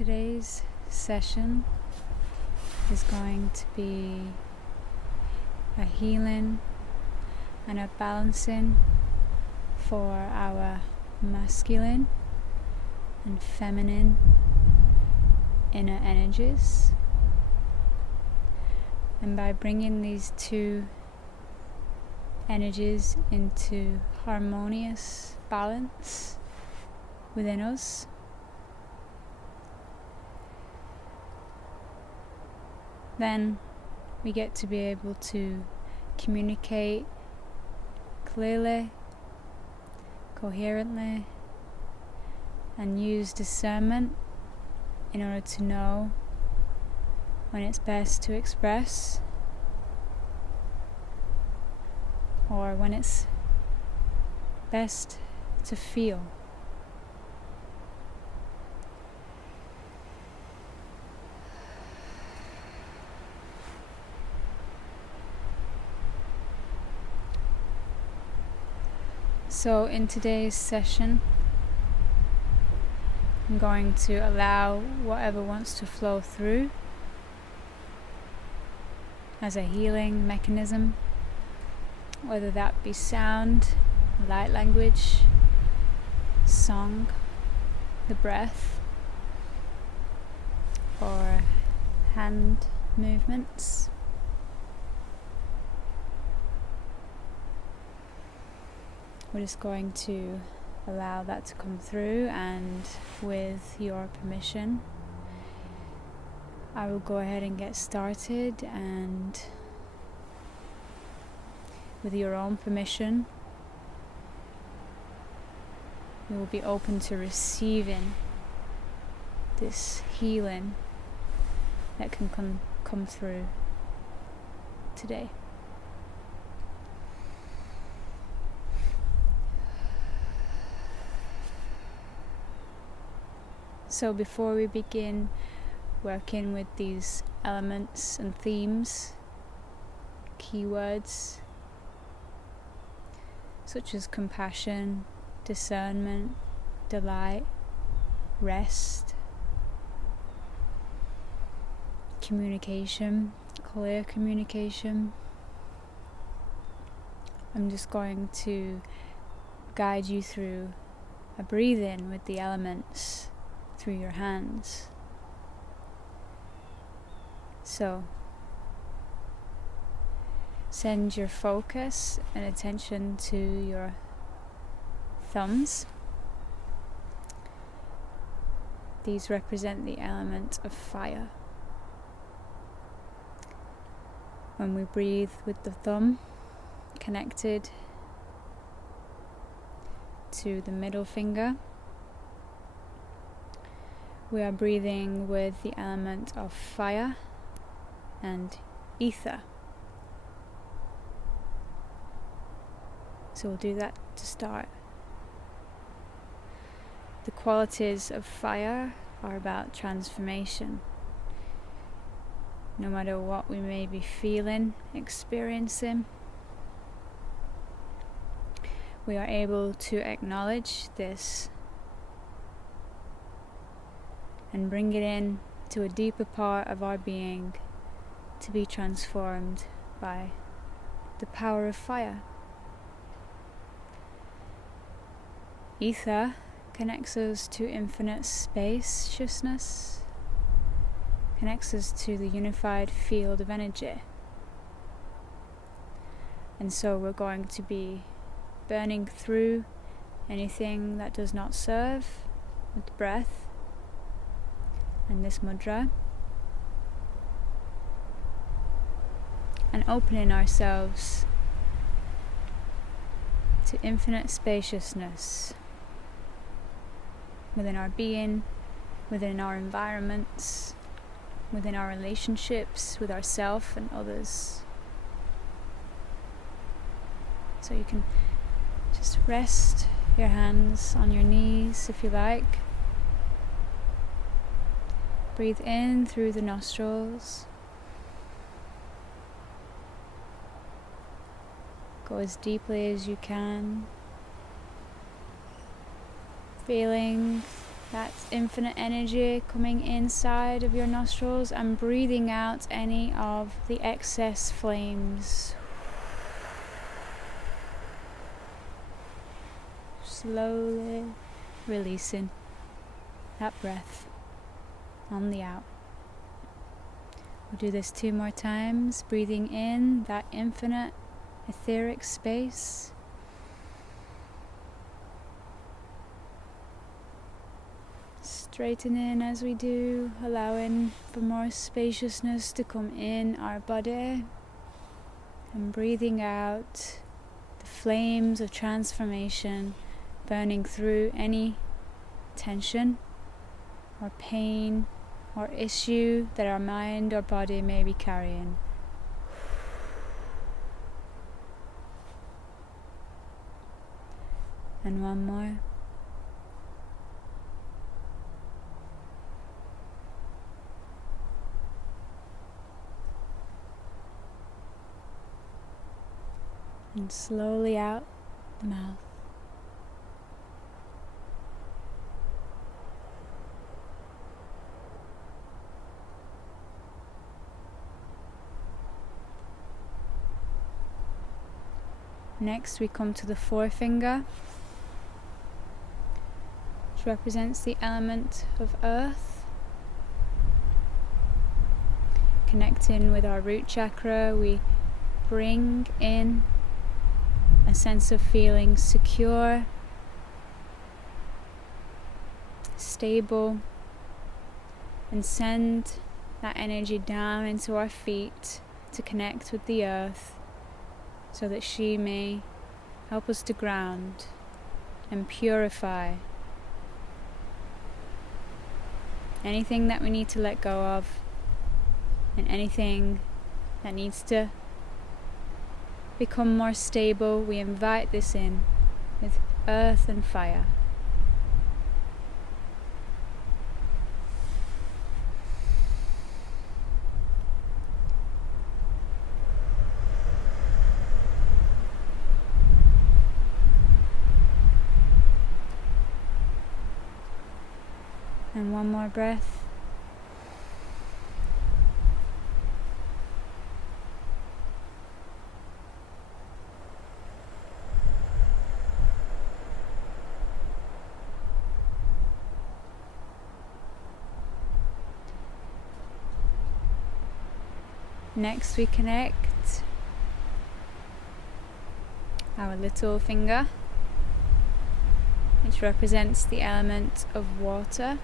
Today's session is going to be a healing and a balancing for our masculine and feminine inner energies. And by bringing these two energies into harmonious balance within us, then we get to be able to communicate clearly, coherently, and use discernment in order to know when it's best to express or when it's best to feel. So in today's session, I'm going to allow whatever wants to flow through as a healing mechanism, whether that be sound, light language, song, the breath, or hand movements. We're just going to allow that to come through, and with your permission, I will go ahead and get started, and with your own permission, you will be open to receiving this healing that can come through today. So before we begin working with these elements and themes, keywords such as compassion, discernment, delight, rest, communication, clear communication, I'm just going to guide you through a breathing with the elements through your hands. So send your focus and attention to your thumbs. These represent the element of fire. When we breathe with the thumb connected to the middle finger, we are breathing with the element of fire and ether. So we'll do that to start. The qualities of fire are about transformation. No matter what we may be feeling, experiencing, we are able to acknowledge this and bring it in to a deeper part of our being to be transformed by the power of fire. Ether connects us to infinite spaciousness, connects us to the unified field of energy. And so we're going to be burning through anything that does not serve with the breath and this mudra, and opening ourselves to infinite spaciousness within our being, within our environments, within our relationships with ourselves and others. So you can just rest your hands on your knees if you like. Breathe in through the nostrils. Go as deeply as you can. Feeling that infinite energy coming inside of your nostrils, and breathing out any of the excess flames. Slowly releasing that breath on the out. We'll do this 2 more times, breathing in that infinite etheric space. Straightening as we do, allowing for more spaciousness to come in our body, and breathing out the flames of transformation, burning through any tension or pain or issue that our mind or body may be carrying. And one more. And slowly out the mouth. Next we come to the forefinger, which represents the element of earth. Connecting with our root chakra, we bring in a sense of feeling secure, stable, and send that energy down into our feet to connect with the earth, so that she may help us to ground and purify anything that we need to let go of, and anything that needs to become more stable. We invite this in with earth and fire. And one more breath. Next we connect our little finger, which represents the element of water.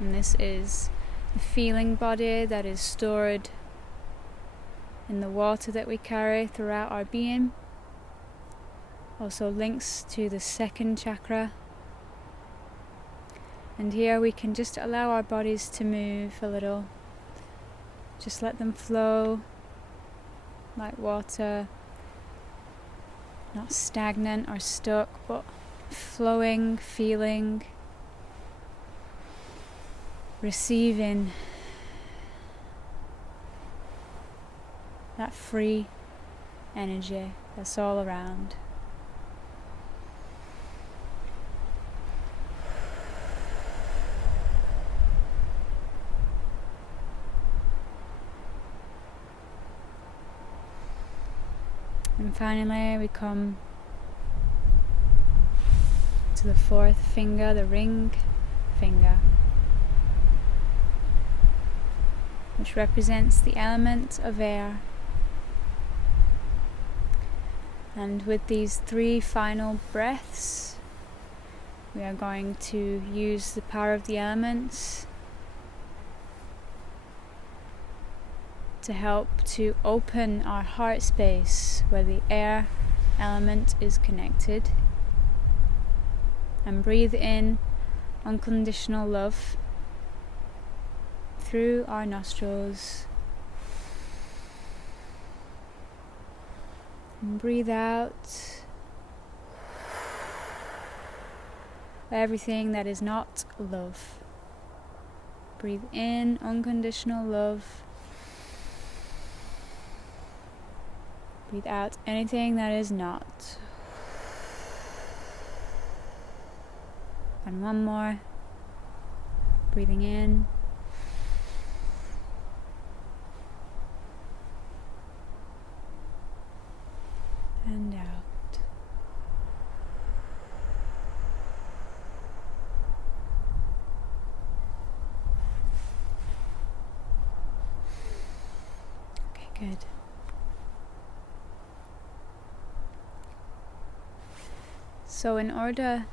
And this is the feeling body that is stored in the water that we carry throughout our being. Also links to the second chakra. And here we can just allow our bodies to move a little. Just let them flow like water. Not stagnant or stuck, but flowing, feeling, receiving that free energy that's all around. And finally we come to the fourth finger, the ring finger, which represents the element of air. And with these 3 final breaths, we are going to use the power of the elements to help to open our heart space where the air element is connected, and breathe in unconditional love through our nostrils, and breathe out everything that is not love. Breathe in unconditional love. Breathe out anything that is not. And one more. Breathing in. And out. Okay, good. So in order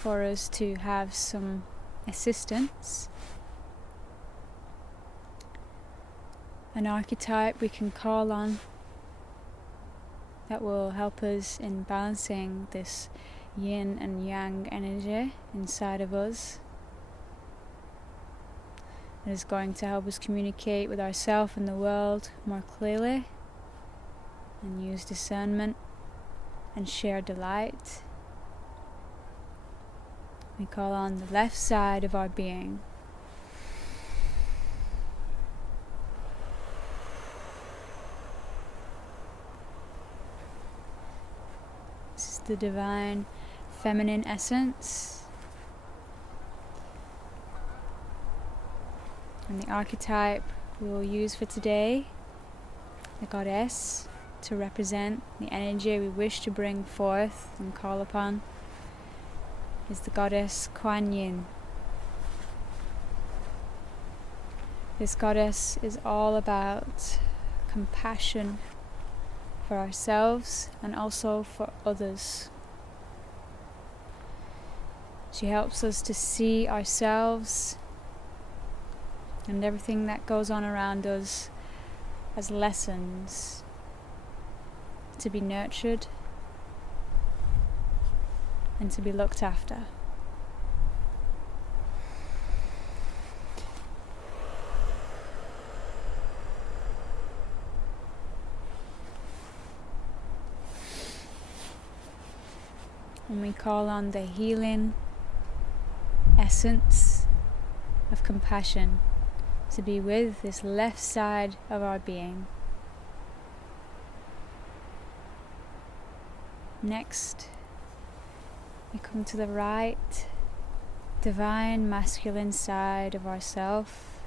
for us to have some assistance, an archetype we can call on that will help us in balancing this yin and yang energy inside of us. It is going to help us communicate with ourselves and the world more clearly and use discernment and share delight. We call on the left side of our being. This is the divine feminine essence. And the archetype we will use for today, the goddess, to represent the energy we wish to bring forth and call upon, is the goddess Kuan Yin. This goddess is all about compassion for ourselves and also for others. She helps us to see ourselves and everything that goes on around us as lessons to be nurtured and to be looked after. And we call on the healing essence of compassion to be with this left side of our being. Next, we come to the right, divine masculine side of ourself.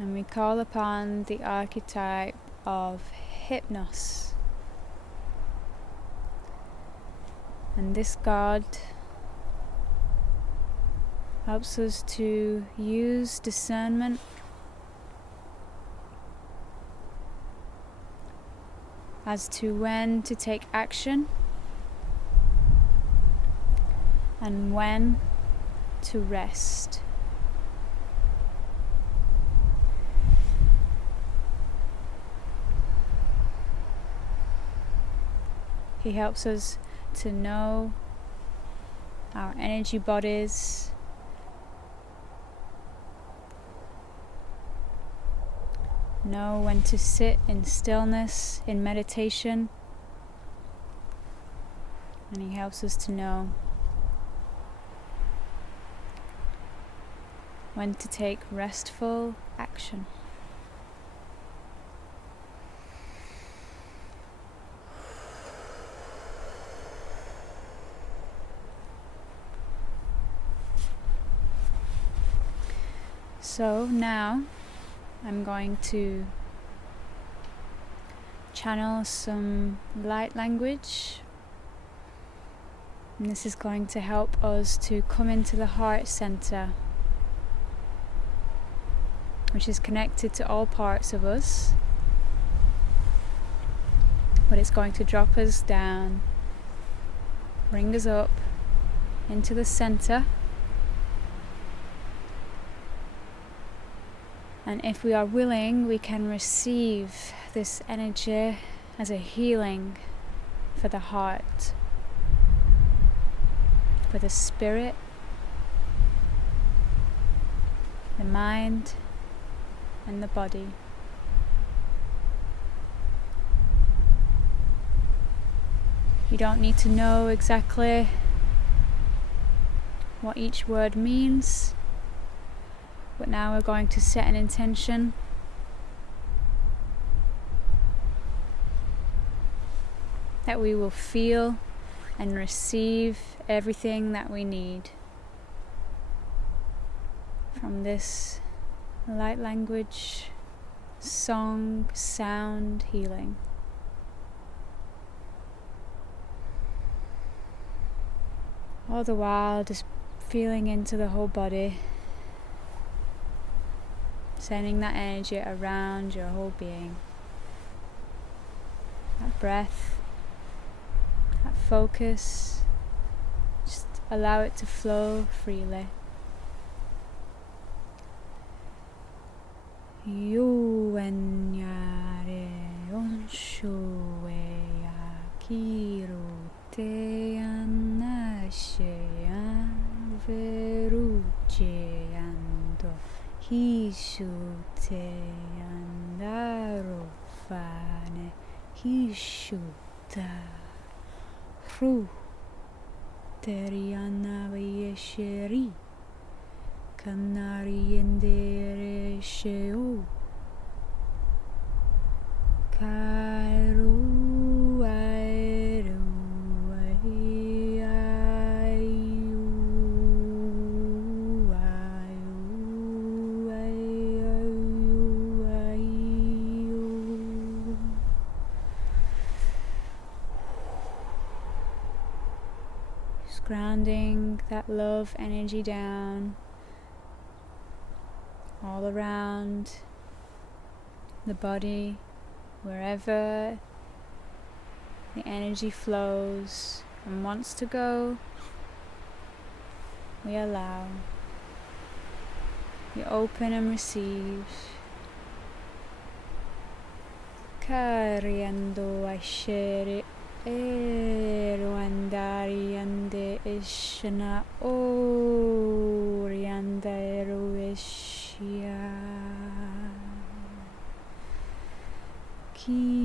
And we call upon the archetype of Hypnos. And this god helps us to use discernment as to when to take action and when to rest. He helps us to know our energy bodies, know when to sit in stillness, in meditation, and he helps us to know when to take restful action. So now I'm going to channel some light language, and this is going to help us to come into the heart center, which is connected to all parts of us, but it's going to drop us down, bring us up into the center. And if we are willing, we can receive this energy as a healing for the heart, for the spirit, the mind, and the body. You don't need to know exactly what each word means. But now we're going to set an intention. that we will feel and receive everything that we need from this light language, song, sound healing. All the while just feeling into the whole body, sending that energy around your whole being. That breath, that focus, just allow it to flow freely. Yo enyare onsho e akiru te anashe averuche ando hishu te andaro fane hishu ta ru teriana vayesheri Kanari endere sheo Kairu airu ai ayu ayu ayu ayu. Just grounding that love energy down all around the body, wherever the energy flows and wants to go, we allow, we open and receive. Cariando ascere ero andari ande ishna orianda ero ishia Kiro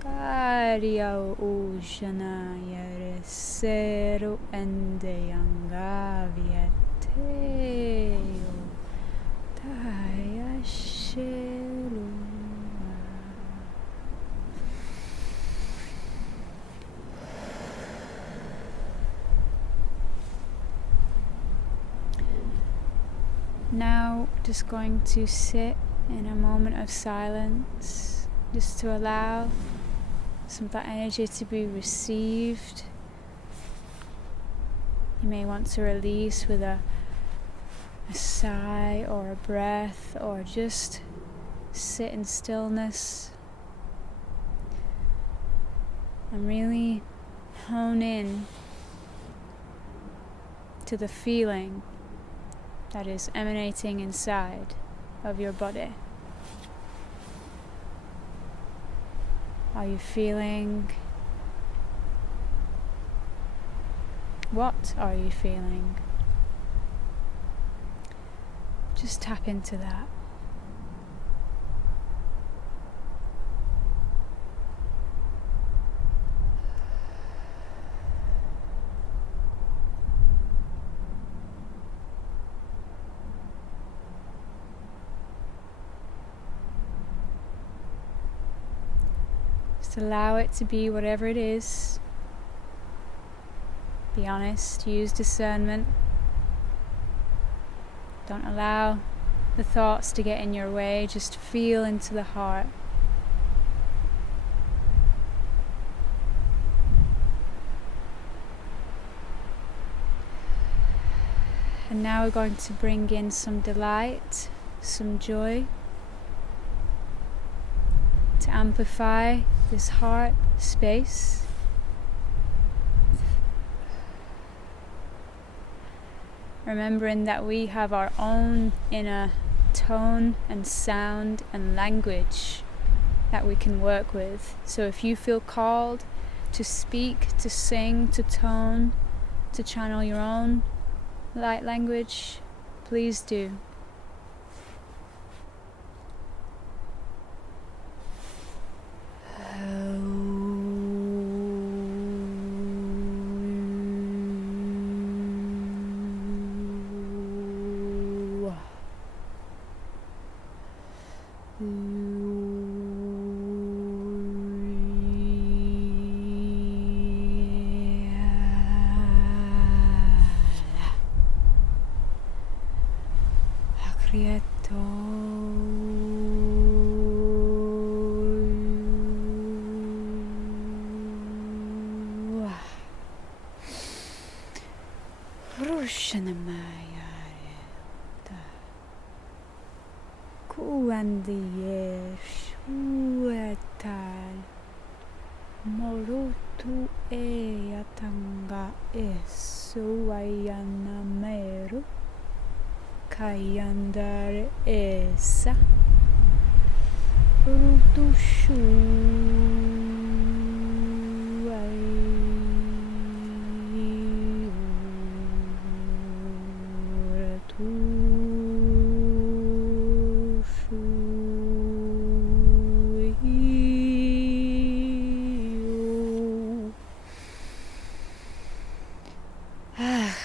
Karia Ushana Yaresero Ende Yangavieteo Taya Shelu. Now just going to sit in a moment of silence, just to allow some of that energy to be received. You may want to release with a sigh or a breath, or just sit in stillness and really hone in to the feeling that is emanating inside of your body. Are you feeling? What are you feeling? Just tap into that. Allow it to be whatever it is. Be honest, use discernment. Don't allow the thoughts to get in your way, just feel into the heart. And now we're going to bring in some delight, some joy, to amplify this heart space. remembering that we have our own inner tone and sound and language that we can work with. So if you feel called to speak, to sing, to tone, to channel your own light language, please do. Morotu e atanga esu ayana meru kayandare esa rutushu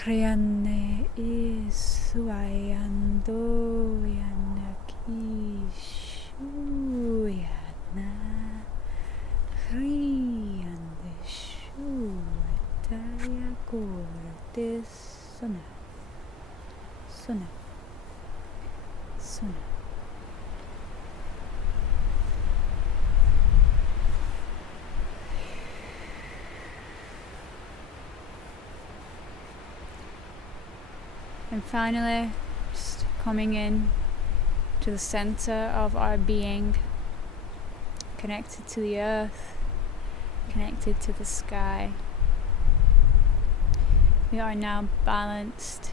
Rianne isu ayando yanakishu yana riande shu taya corte sona sona sona. And finally, just coming in to the center of our being, connected to the earth, connected to the sky. We are now balanced.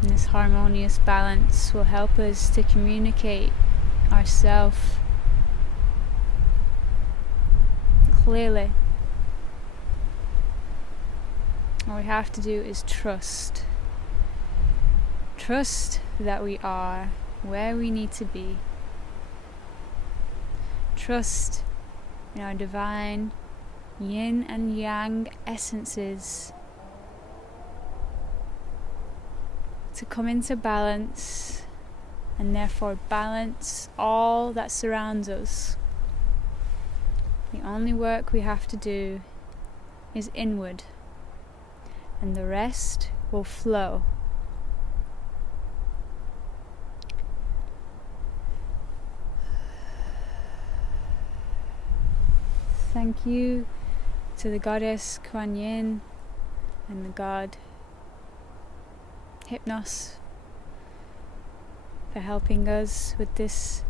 And this harmonious balance will help us to communicate ourselves clearly. All we have to do is trust. Trust that we are where we need to be. Trust in our divine yin and yang essences to come into balance and therefore balance all that surrounds us. The only work we have to do is inward, and the rest will flow. Thank you to the goddess Kuan Yin and the god Hypnos for helping us with this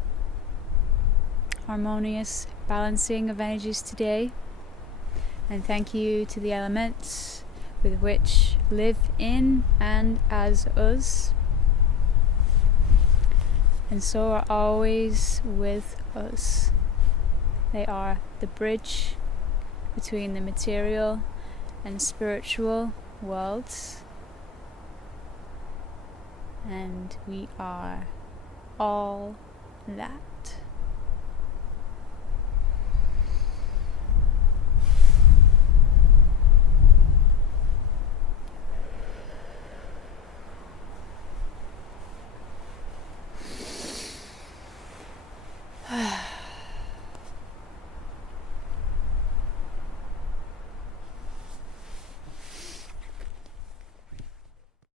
harmonious balancing of energies today. And thank you to the elements with which live in and as us, and so are always with us. They are the bridge between the material and spiritual worlds, and we are all that.